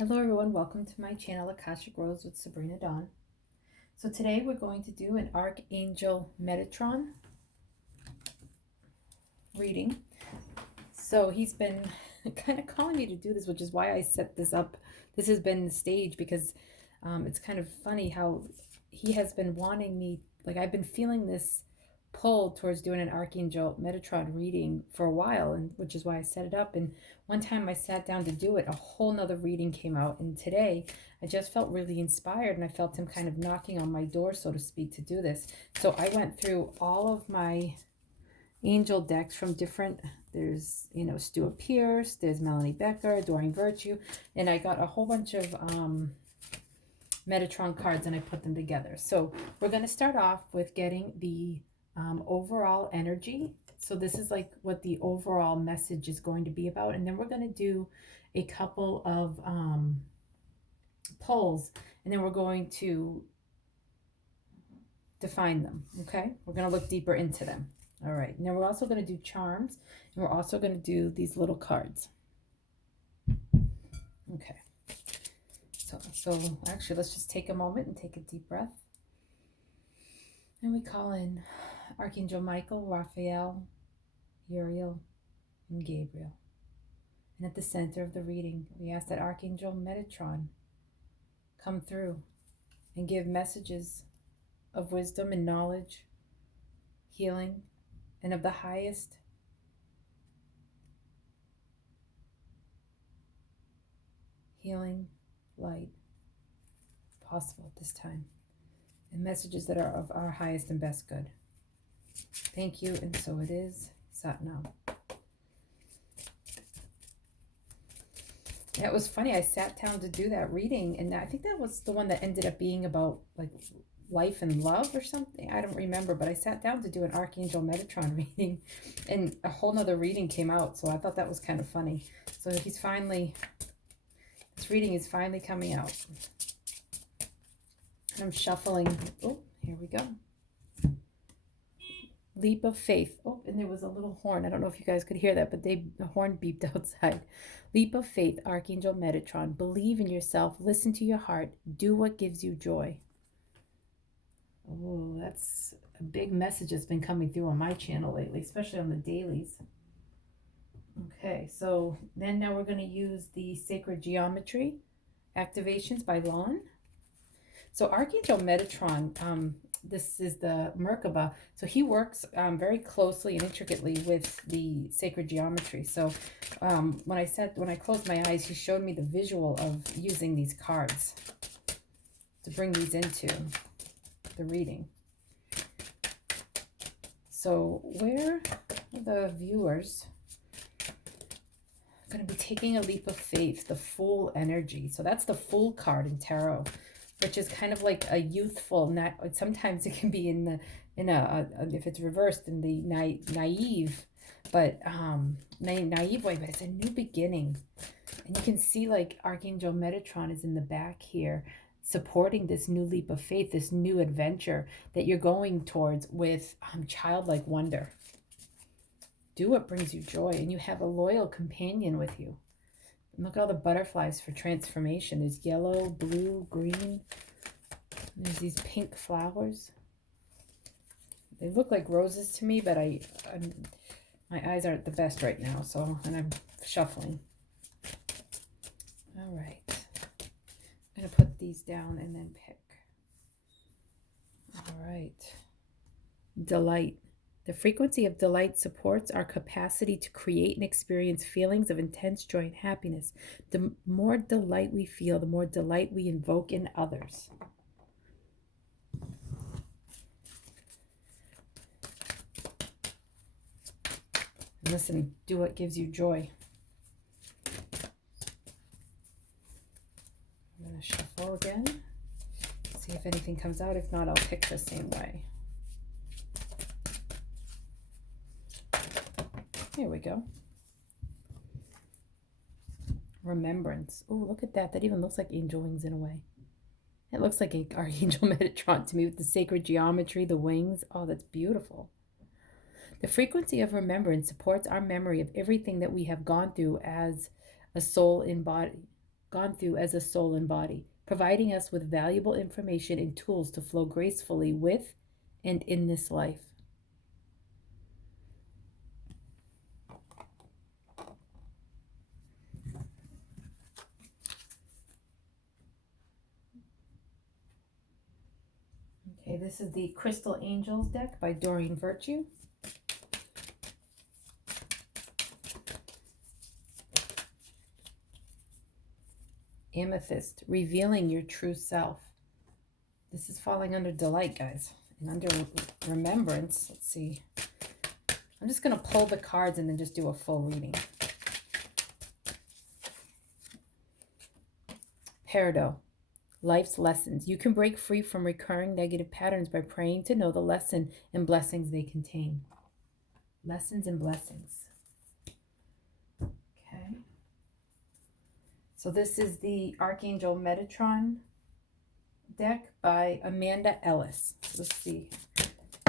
Hello everyone, welcome to my channel Akashic Rose with Sabrina Dawn. So today we're going to do an Archangel Metatron reading. So he's been kind of calling me to do this, which is why I set this up. This has been the stage because it's kind of funny how he has been wanting me, like I've been feeling this pull towards doing an Archangel Metatron reading for a while, and which is why I set it up. And one time I sat down to do it, a whole nother reading came out, and today I just felt really inspired, and I felt him kind of knocking on my door, so to speak, to do this. So I went through all of my angel decks from different, there's, Stuart Pierce, there's Melanie Becker, Adoring Virtue, and I got a whole bunch of Metatron cards and I put them together. So we're going to start off with getting the overall energy. So this is like what the overall message is going to be about. And then we're going to do a couple of polls, and then we're going to define them. Okay. We're going to look deeper into them. All right. And then we're also going to do charms, and we're also going to do these little cards. Okay. So actually, let's just take a moment and take a deep breath. And we call in Archangel Michael, Raphael, Uriel, and Gabriel. And at the center of the reading, we ask that Archangel Metatron come through and give messages of wisdom and knowledge, healing, and of the highest healing light possible at this time, and messages that are of our highest and best good. Thank you, and so it is. Satnam. Yeah, it was funny. I sat down to do that reading, and I think that was the one that ended up being about like life and love or something. I don't remember, but I sat down to do an Archangel Metatron reading, and a whole nother reading came out. So I thought that was kind of funny. So this reading is finally coming out. And I'm shuffling. Oh, here we go. Leap of faith. Oh, and there was a little horn. I don't know if you guys could hear that, but the horn beeped outside. Leap of faith, Archangel Metatron. Believe in yourself. Listen to your heart. Do what gives you joy. Oh, that's a big message that's been coming through on my channel lately, especially on the dailies. Okay, so then now we're going to use the Sacred Geometry activations by Lon. So Archangel Metatron, this is the Merkaba. So he works very closely and intricately with the sacred geometry. So when I closed my eyes, he showed me the visual of using these cards to bring these into the reading. So where are the viewers going to be taking a leap of faith, the Fool energy? So that's the Fool card in tarot, which is kind of like a youthful, sometimes it can be if it's reversed in the naive, but naive way, but it's a new beginning. And you can see like Archangel Metatron is in the back here, supporting this new leap of faith, this new adventure that you're going towards with childlike wonder. Do what brings you joy, and you have a loyal companion with you. Look at all the butterflies for transformation. There's yellow, blue, green. There's these pink flowers. They look like roses to me, but my eyes aren't the best right now, and I'm shuffling. All right. I'm going to put these down and then pick. All right. Delight. The frequency of delight supports our capacity to create and experience feelings of intense joy and happiness. The more delight we feel, the more delight we invoke in others. And listen, do what gives you joy. I'm going to shuffle again. See if anything comes out. If not, I'll pick the same way. Here we go. Remembrance. Oh, look at that. That even looks like angel wings in a way. It looks like Archangel Metatron to me with the sacred geometry, the wings. Oh, that's beautiful. The frequency of remembrance supports our memory of everything that we have gone through as a soul in body. gone through as a soul and body, providing us with valuable information and tools to flow gracefully with and in this life. Okay, this is the Crystal Angels deck by Doreen Virtue. Amethyst, revealing your true self. This is falling under Delight, guys, and under Remembrance. Let's see. I'm just going to pull the cards and then just do a full reading. Peridot, life's lessons. You can break free from recurring negative patterns by praying to know the lesson and blessings they contain. Lessons and blessings. Okay. So this is the Archangel Metatron deck by Amanda Ellis. Let's see.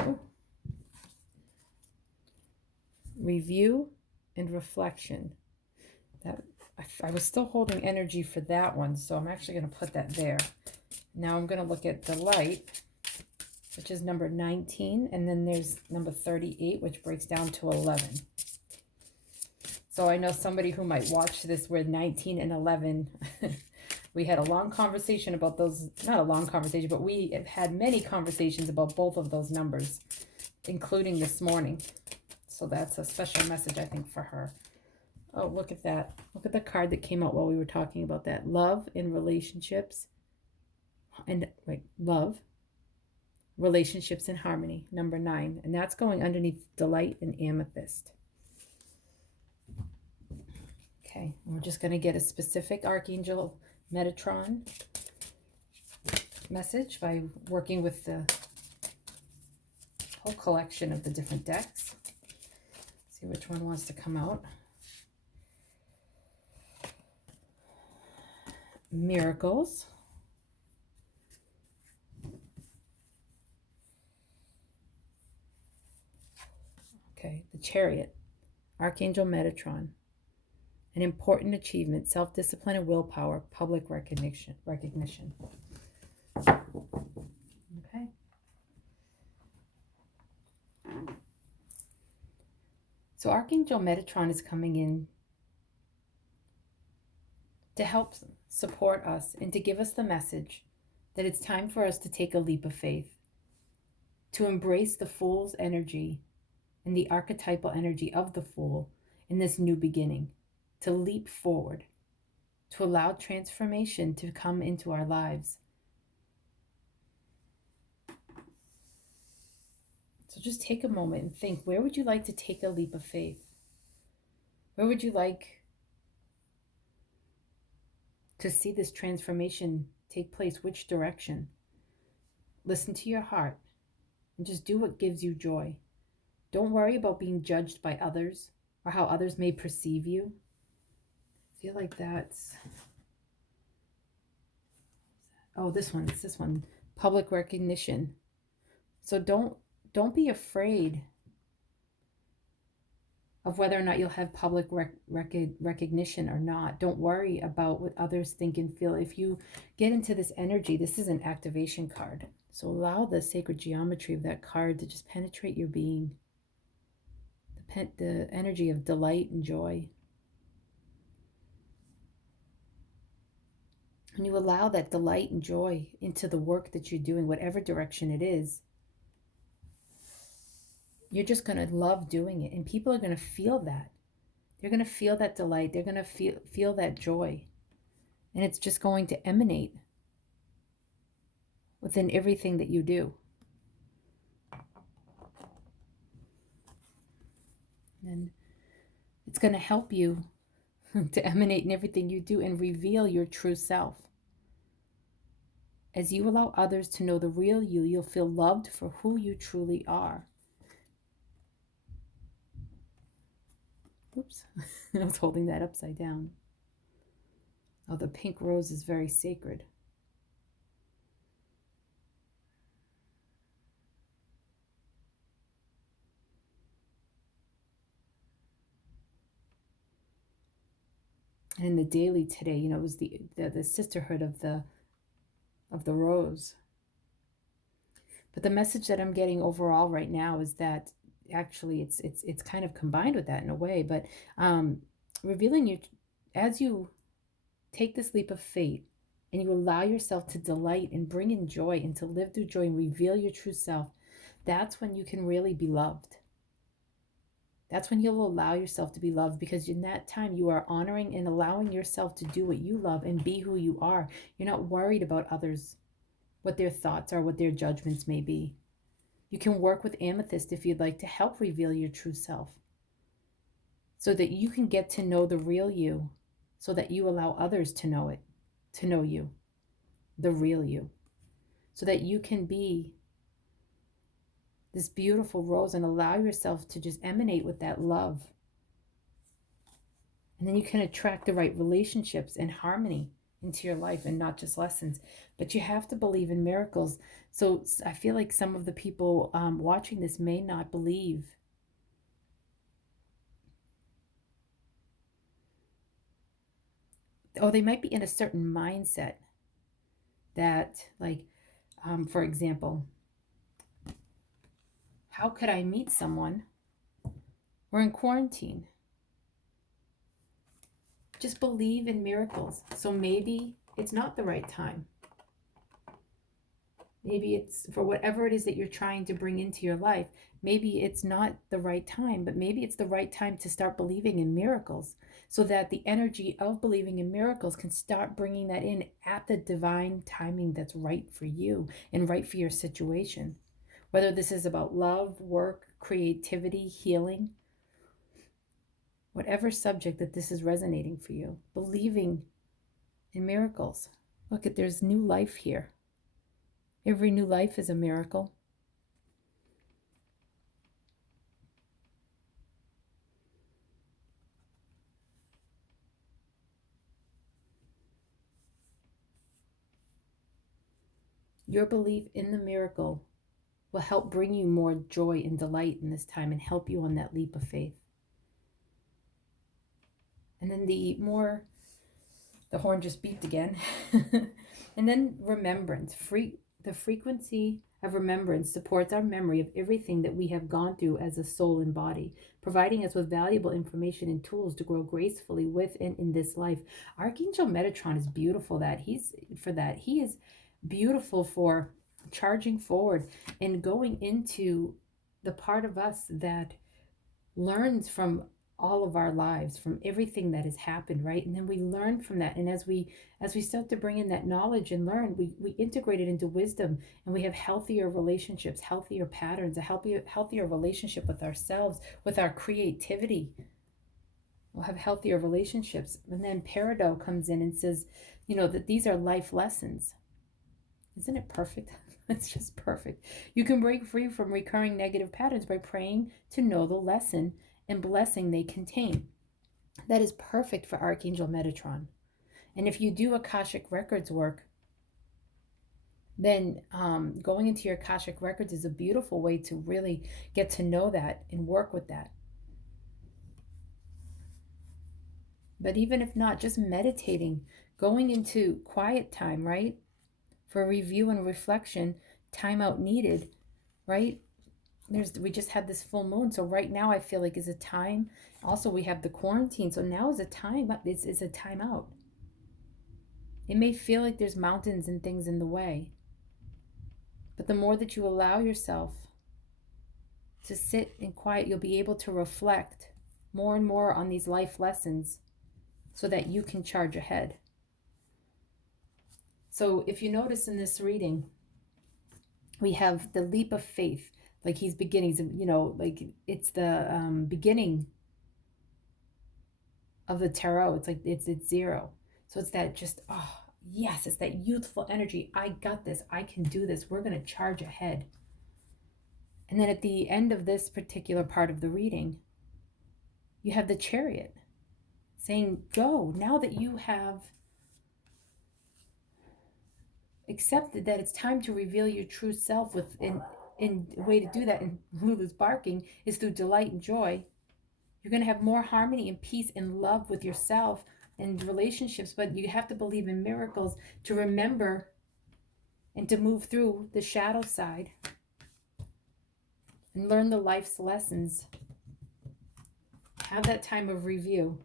Ooh. Review and reflection. That I was still holding energy for that one, so I'm actually going to put that there. Now I'm going to look at Delight, which is number 19, and then there's number 38, which breaks down to 11. So I know somebody who might watch this where 19 and 11, we had a long conversation about those, not a long conversation, but we have had many conversations about both of those numbers, including this morning. So that's a special message, I think, for her. Oh, look at that. Look at the card that came out while we were talking about that. Love and relationships, and like love, relationships and harmony, number 9. And that's going underneath Delight and Amethyst. Okay, and we're just going to get a specific Archangel Metatron message by working with the whole collection of the different decks. See which one wants to come out. Miracles. Okay, the Chariot, Archangel Metatron. An important achievement, self-discipline and willpower, public recognition. Okay. So Archangel Metatron is coming in to help support us and to give us the message that it's time for us to take a leap of faith, to embrace the Fool's energy and the archetypal energy of the Fool in this new beginning, to leap forward, to allow transformation to come into our lives. So just take a moment and think, where would you like to take a leap of faith? Where would you like to see this transformation take place? Which direction? Listen to your heart and just do what gives you joy. Don't worry about being judged by others or how others may perceive you. I feel like that's, oh, this one, public recognition. So don't be afraid of whether or not you'll have public recognition or not. Don't worry about what others think and feel. If you get into this energy, this is an activation card. So allow the sacred geometry of that card to just penetrate your being. The energy of delight and joy. And you allow that delight and joy into the work that you're doing, whatever direction it is. You're just going to love doing it. And people are going to feel that. They're going to feel that delight. They're going to feel that joy. And it's just going to emanate within everything that you do. And it's going to help you to emanate in everything you do and reveal your true self. As you allow others to know the real you, you'll feel loved for who you truly are. Oops, I was holding that upside down. Oh, the pink rose is very sacred. And in the daily today, you know, it was the sisterhood of the rose. But the message that I'm getting overall right now is that actually it's kind of combined with that in a way, but revealing you as you take this leap of faith and you allow yourself to delight and bring in joy and to live through joy and reveal your true self, that's when you can really be loved. That's when you'll allow yourself to be loved, because in that time you are honoring and allowing yourself to do what you love and be who you are. You're not worried about others, what their thoughts are, what their judgments may be. You can work with Amethyst if you'd like to help reveal your true self so that you can get to know the real you, so that you allow others to know it, to know you, the real you, so that you can be this beautiful rose and allow yourself to just emanate with that love. And then you can attract the right relationships and harmony into your life, and not just lessons. But you have to believe in miracles. So I feel like some of the people watching this may not believe. Oh, they might be in a certain mindset that, like, for example, how could I meet someone? We're in quarantine. Just believe in miracles. So maybe it's not the right time. Maybe it's for whatever it is that you're trying to bring into your life. Maybe it's not the right time, but maybe it's the right time to start believing in miracles, so that the energy of believing in miracles can start bringing that in at the divine timing that's right for you and right for your situation. Whether this is about love, work, creativity, healing, whatever subject that this is resonating for you, believing in miracles. Look, there's new life here. Every new life is a miracle. Your belief in the miracle will help bring you more joy and delight in this time and help you on that leap of faith. And then the horn just beeped again. And then remembrance, the frequency of remembrance supports our memory of everything that we have gone through as a soul and body, providing us with valuable information and tools to grow gracefully with and in this life. Archangel Metatron is beautiful He is beautiful for charging forward and going into the part of us that learns from all of our lives, from everything that has happened, right? And then we learn from that, and as we start to bring in that knowledge and learn, we integrate it into wisdom, and we have healthier relationships, healthier patterns, a healthier relationship with ourselves, with our creativity. We'll have healthier relationships. And then Peridot comes in and says, you know, that these are life lessons. Isn't it perfect? It's just perfect. You can break free from recurring negative patterns by praying to know the lesson and blessing they contain. That is perfect for Archangel Metatron. And if you do Akashic Records work, then going into your Akashic Records is a beautiful way to really get to know that and work with that. But even if not, just meditating, going into quiet time, right? For review and reflection, time out needed, right? We just had this full moon, so right now I feel like is a time. Also, we have the quarantine, so now is a time. It's a time out. It may feel like there's mountains and things in the way, but the more that you allow yourself to sit in quiet, you'll be able to reflect more and more on these life lessons, so that you can charge ahead. So if you notice in this reading, we have the leap of faith. Like he's beginning, you know, like it's the beginning of the tarot. It's like it's 0. So it's that just, oh yes, it's that youthful energy. I got this. I can do this. We're going to charge ahead. And then at the end of this particular part of the reading, you have the Chariot saying, go, now that you have accepted that it's time to reveal your true self in a way to do that, and Lulu's barking, is through delight and joy. You're going to have more harmony and peace and love with yourself and relationships, but you have to believe in miracles to remember and to move through the shadow side and learn the life's lessons. Have that time of review.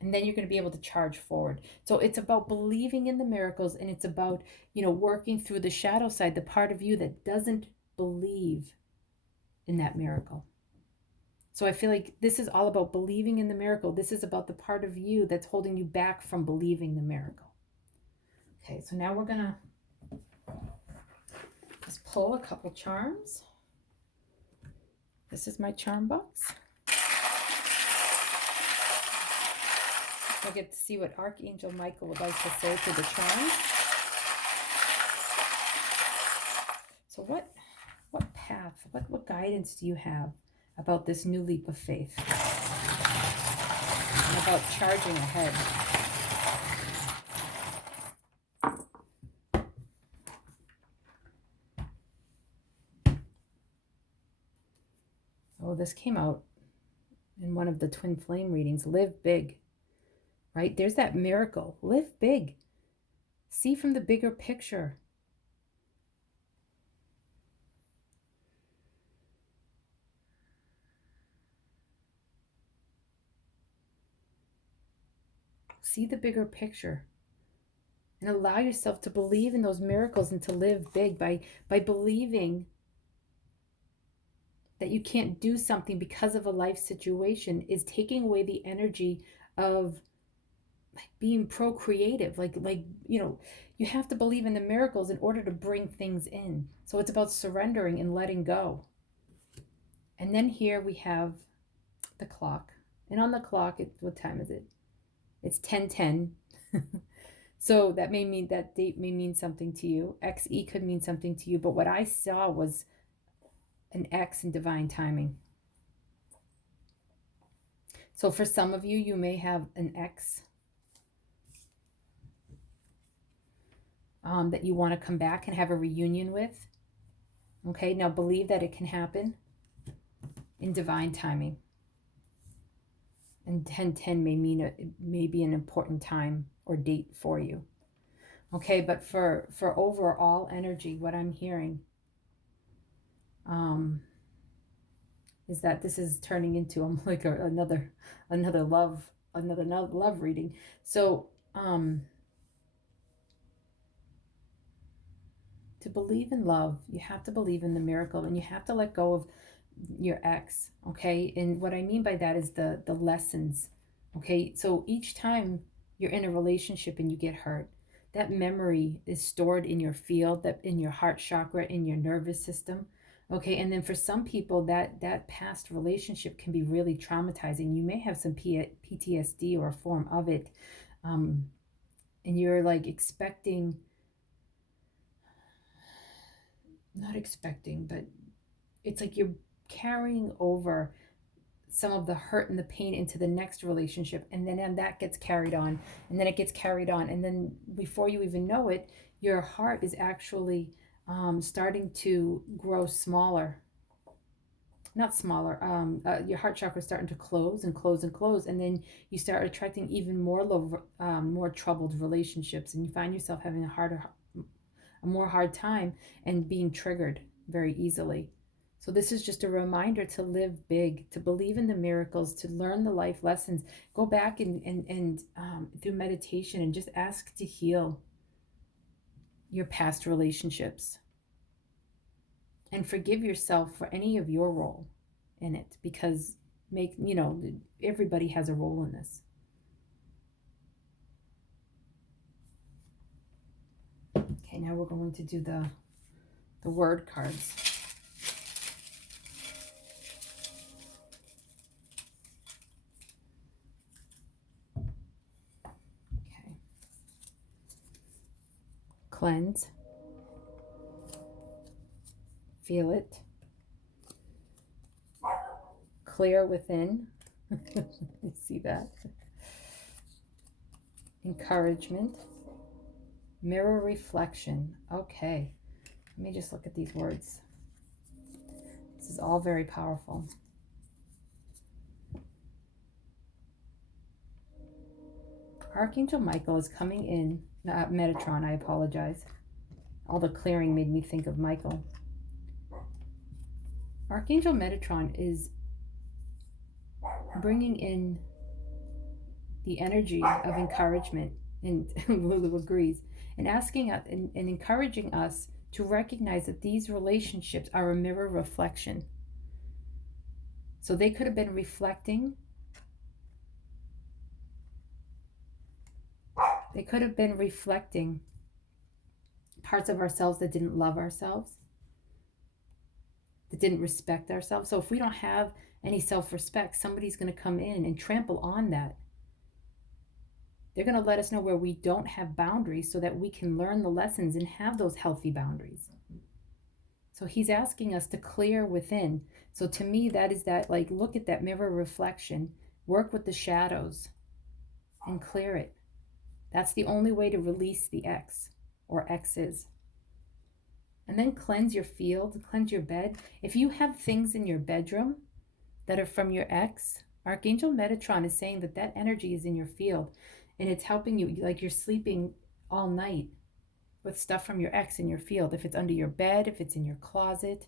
And then you're going to be able to charge forward. So it's about believing in the miracles, and it's about, working through the shadow side, the part of you that doesn't believe in that miracle. So I feel like this is all about believing in the miracle. This is about the part of you that's holding you back from believing the miracle. Okay, so now we're going to just pull a couple charms. This is my charm box. I get to see what Archangel Michael would like to say to the charms. So what path, what guidance do you have about this new leap of faith and about charging ahead? Oh, this came out in one of the twin flame readings. Live big, right? There's that miracle. Live big. See from the bigger picture. See the bigger picture. And allow yourself to believe in those miracles and to live big by believing that you can't do something because of a life situation is taking away the energy of being procreative. You have to believe in the miracles in order to bring things in. So it's about surrendering and letting go. And then here we have the clock. And on the clock, what time is it? It's 10:10. So that date may mean something to you. XE could mean something to you. But what I saw was an X in divine timing. So for some of you, you may have an X that you want to come back and have a reunion with. Okay, now believe that it can happen in divine timing. And 10:10 may be an important time or date for you. Okay, but for overall energy, what I'm hearing is that this is turning into like another love reading. So to believe in love, you have to believe in the miracle, and you have to let go of your ex. Okay, and what I mean by that is the lessons. Okay, so each time you're in a relationship and you get hurt, that memory is stored in your field, that in your heart chakra, in your nervous system. Okay, and then for some people, that past relationship can be really traumatizing. You may have some PTSD or a form of it, and you're like not expecting, but it's like you're carrying over some of the hurt and the pain into the next relationship, and then that gets carried on, and then it gets carried on, and then before you even know it, your heart is actually starting to grow smaller. Not smaller. Your heart chakra is starting to close and close and close, and then you start attracting even more troubled relationships, and you find yourself having a more hard time and being triggered very easily. So this is just a reminder to live big, to believe in the miracles, to learn the life lessons. Go back and through meditation and just ask to heal your past relationships. And forgive yourself for any of your role in it, because everybody has a role in this. Okay, now we're going to do the word cards. Okay. Cleanse. Feel it. Clear within. You see that? Encouragement. Mirror reflection. Okay. Let me just look at these words. This is all very powerful. Archangel Michael is coming in, Metatron, I apologize. All the clearing made me think of Michael. Archangel Metatron is bringing in the energy of encouragement, and Lulu agrees, and asking us and encouraging us to recognize that these relationships are a mirror reflection. So they could have been reflecting. They could have been reflecting parts of ourselves that didn't love ourselves, that didn't respect ourselves. So if we don't have any self-respect, somebody's going to come in and trample on that. They're going to let us know where we don't have boundaries so that we can learn the lessons and have those healthy boundaries. So he's asking us to clear within. So to me, that is that, like, look at that mirror reflection, work with the shadows and clear it. That's the only way to release the ex or exes. And then cleanse your field, cleanse your bed. If you have things in your bedroom that are from your ex, Archangel Metatron is saying that that energy is in your field and it's helping you, like you're sleeping all night with stuff from your ex in your field. If it's under your bed, if it's in your closet,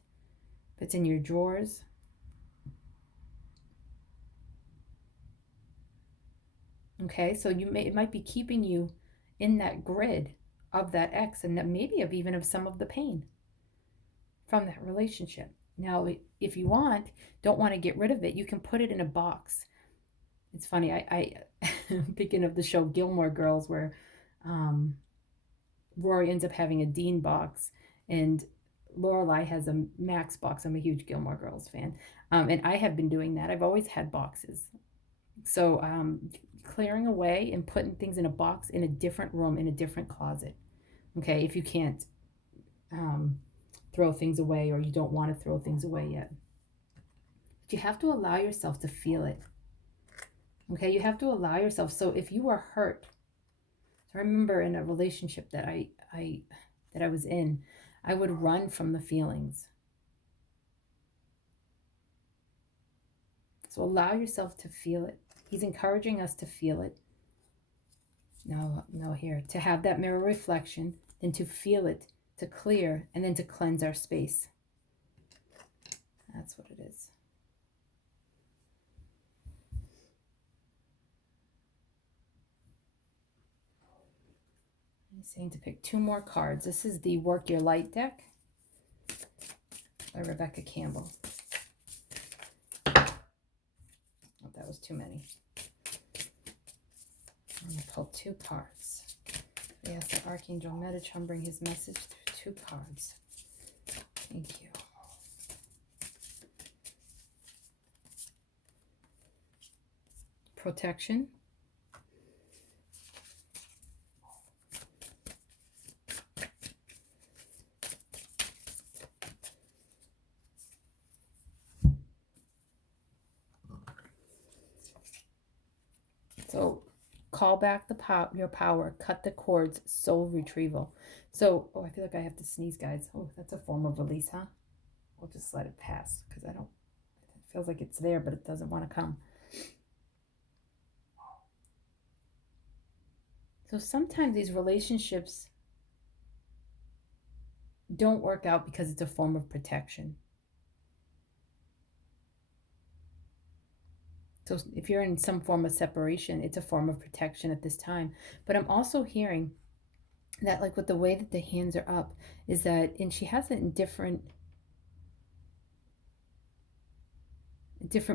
if it's in your drawers. Okay, so it might be keeping you in that grid of that ex, and that maybe even of some of the pain from that relationship. Now, if you don't want to get rid of it, you can put it in a box. It's funny, I'm thinking of the show Gilmore Girls, where Rory ends up having a Dean box and Lorelai has a Max box. I'm a huge Gilmore Girls fan, and I have been doing that. I've always had boxes. So clearing away and putting things in a box in a different room, in a different closet. Okay, if you can't throw things away, or you don't want to throw things away yet. But you have to allow yourself to feel it. Okay, you have to allow yourself. So if you are hurt, so I remember in a relationship that I was in, I would run from the feelings. So allow yourself to feel it. He's encouraging us to feel it. No, here. To have that mirror reflection, then to feel it, to clear, and then to cleanse our space. That's what it is. He's saying to pick 2 more cards. This is the Work Your Light deck by Rebecca Campbell. Oh, that was too many. I'm going to pull 2 cards. We ask that Archangel Metatron bring his message through 2 cards. Thank you. Protection. So call back your power, cut the cords, soul retrieval. So, I feel like I have to sneeze, guys. Oh, that's a form of release, huh? We'll just let it pass because it feels like it's there, but it doesn't want to come. So sometimes these relationships don't work out because it's a form of protection. So if you're in some form of separation, it's a form of protection at this time. But I'm also hearing that, like, with the way that the hands are up, is that, and she has it in different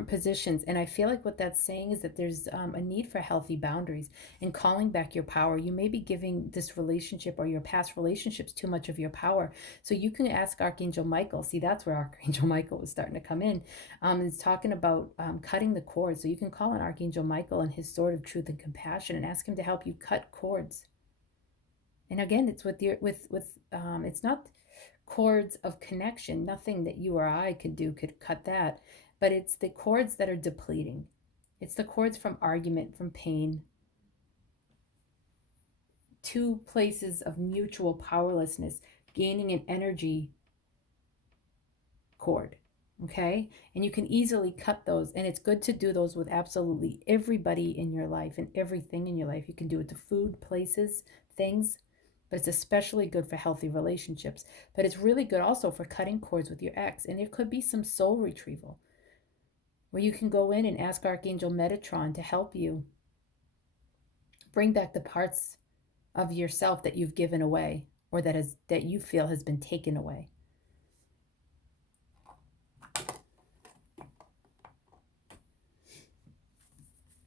positions, and I feel like what that's saying is that there's a need for healthy boundaries and calling back your power. You may be giving this relationship or your past relationships too much of your power, so you can ask Archangel Michael. See, that's where Archangel Michael was starting to come in. It's talking about cutting the cords. So you can call on Archangel Michael and his sword of truth and compassion and ask him to help you cut cords. And again, it's it's not cords of connection. Nothing that you or I could cut that. But it's the cords that are depleting. It's the cords from argument, from pain, 2 places of mutual powerlessness, gaining an energy cord. Okay. And you can easily cut those. And it's good to do those with absolutely everybody in your life and everything in your life. You can do it to food, places, things, but it's especially good for healthy relationships. But it's really good also for cutting cords with your ex. And there could be some soul retrieval where you can go in and ask Archangel Metatron to help you bring back the parts of yourself that you've given away or that you feel has been taken away.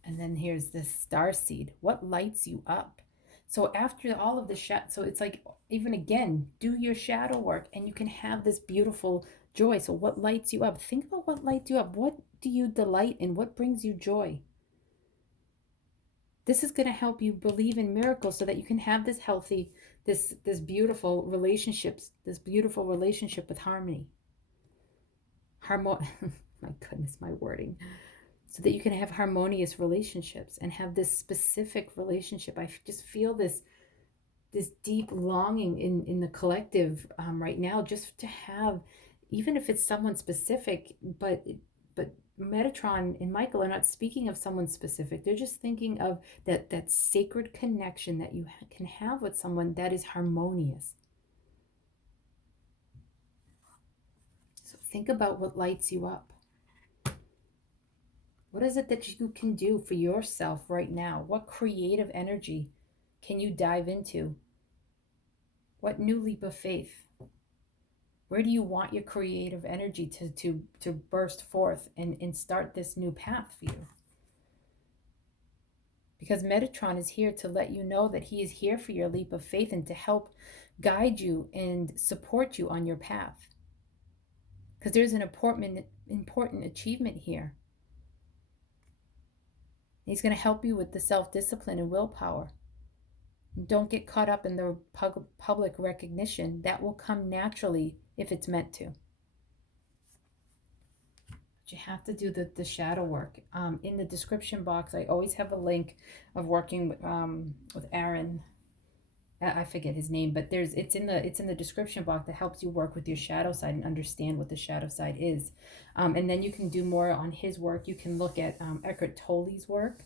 And then here's this star seed. What lights you up? So after all of the so it's like, even again, do your shadow work and you can have this beautiful joy. So what lights you up? Think about what lights you up. What do you delight in? What brings you joy? This is going to help you believe in miracles so that you can have this healthy, this beautiful relationships, this beautiful relationship with harmony. My goodness, my wording. So that you can have harmonious relationships and have this specific relationship. I just feel this deep longing in the collective right now, just to have, even if it's someone specific, but Metatron and Michael are not speaking of someone specific. They're just thinking of that sacred connection that you can have with someone that is harmonious. So think about what lights you up. What is it that you can do for yourself right now? What creative energy can you dive into? What new leap of faith? Where do you want your creative energy to burst forth and start this new path for you? Because Metatron is here to let you know that he is here for your leap of faith and to help guide you and support you on your path. Because there's an important achievement here. He's going to help you with the self-discipline and willpower. Don't get caught up in the public recognition. That will come naturally if it's meant to. But you have to do the shadow work. In the description box, I always have a link of working with Aaron. I forget his name, but it's in the description box that helps you work with your shadow side and understand what the shadow side is. And then you can do more on his work. You can look at Eckhart Tolle's work.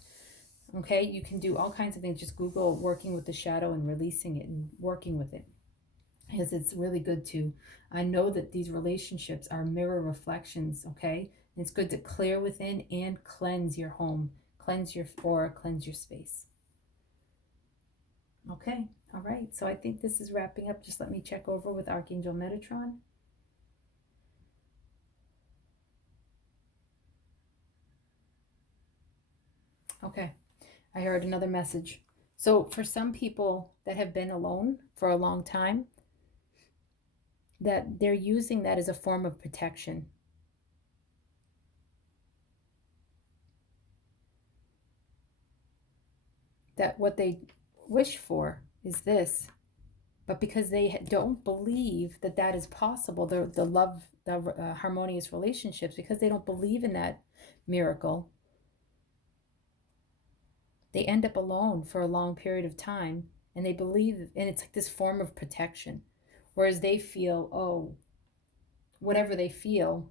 Okay, you can do all kinds of things. Just Google working with the shadow and releasing it and working with it, because it's really good to. I know that these relationships are mirror reflections, okay? And it's good to clear within and cleanse your home, cleanse your aura, cleanse your space. Okay, all right. So I think this is wrapping up. Just let me check over with Archangel Metatron. Okay. I heard another message. So for some people that have been alone for a long time, that they're using that as a form of protection. That what they wish for is this, but because they don't believe that that is possible, the love, the harmonious relationships, because they don't believe in that miracle, they end up alone for a long period of time, and they believe, and it's like this form of protection, whereas they feel, oh, whatever they feel,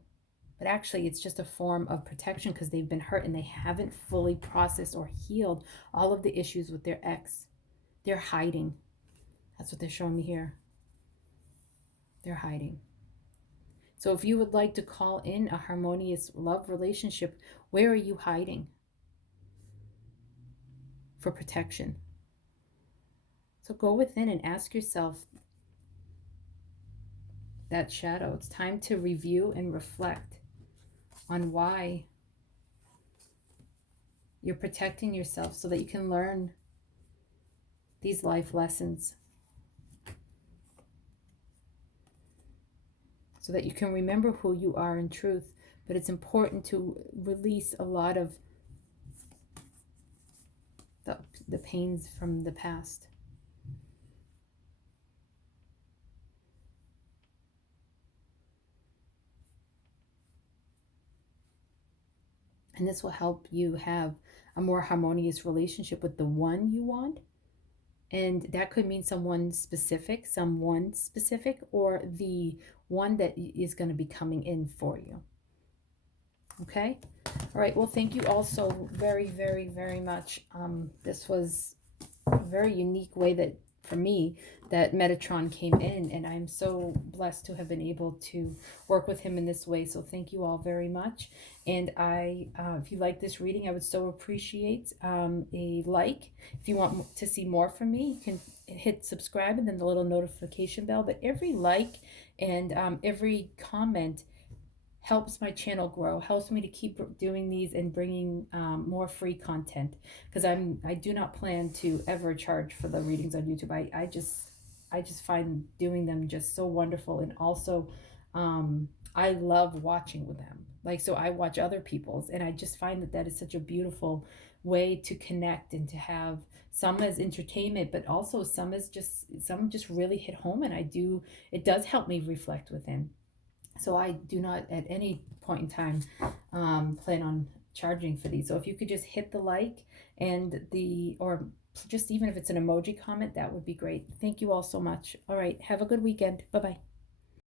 but actually it's just a form of protection because they've been hurt and they haven't fully processed or healed all of the issues with their ex. They're hiding. That's what they're showing me here. They're hiding. So if you would like to call in a harmonious love relationship, where are you hiding? For protection. So go within and ask yourself that shadow. It's time to review and reflect on why you're protecting yourself, so that you can learn these life lessons, so that you can remember who you are in truth. But it's important to release a lot of the pains from the past. And this will help you have a more harmonious relationship with the one you want. And that could mean someone specific, or the one that is going to be coming in for you. Okay. All right. Well, thank you all so very, very, very much. This was a very unique way that, for me, that Metatron came in, and I'm so blessed to have been able to work with him in this way. So thank you all very much. And if you like this reading, I would so appreciate a like. If you want to see more from me, you can hit subscribe and then the little notification bell. But every like and every comment helps my channel grow, helps me to keep doing these and bringing more free content, because I do not plan to ever charge for the readings on YouTube. I just find doing them just so wonderful, and also I love watching with them. Like, so I watch other people's, and I just find that that is such a beautiful way to connect and to have some as entertainment, but also some just really hit home, and it does help me reflect within. So I do not at any point in time plan on charging for these. So if you could just hit the like and or just even if it's an emoji comment, that would be great. Thank you all so much. All right. Have a good weekend. Bye bye.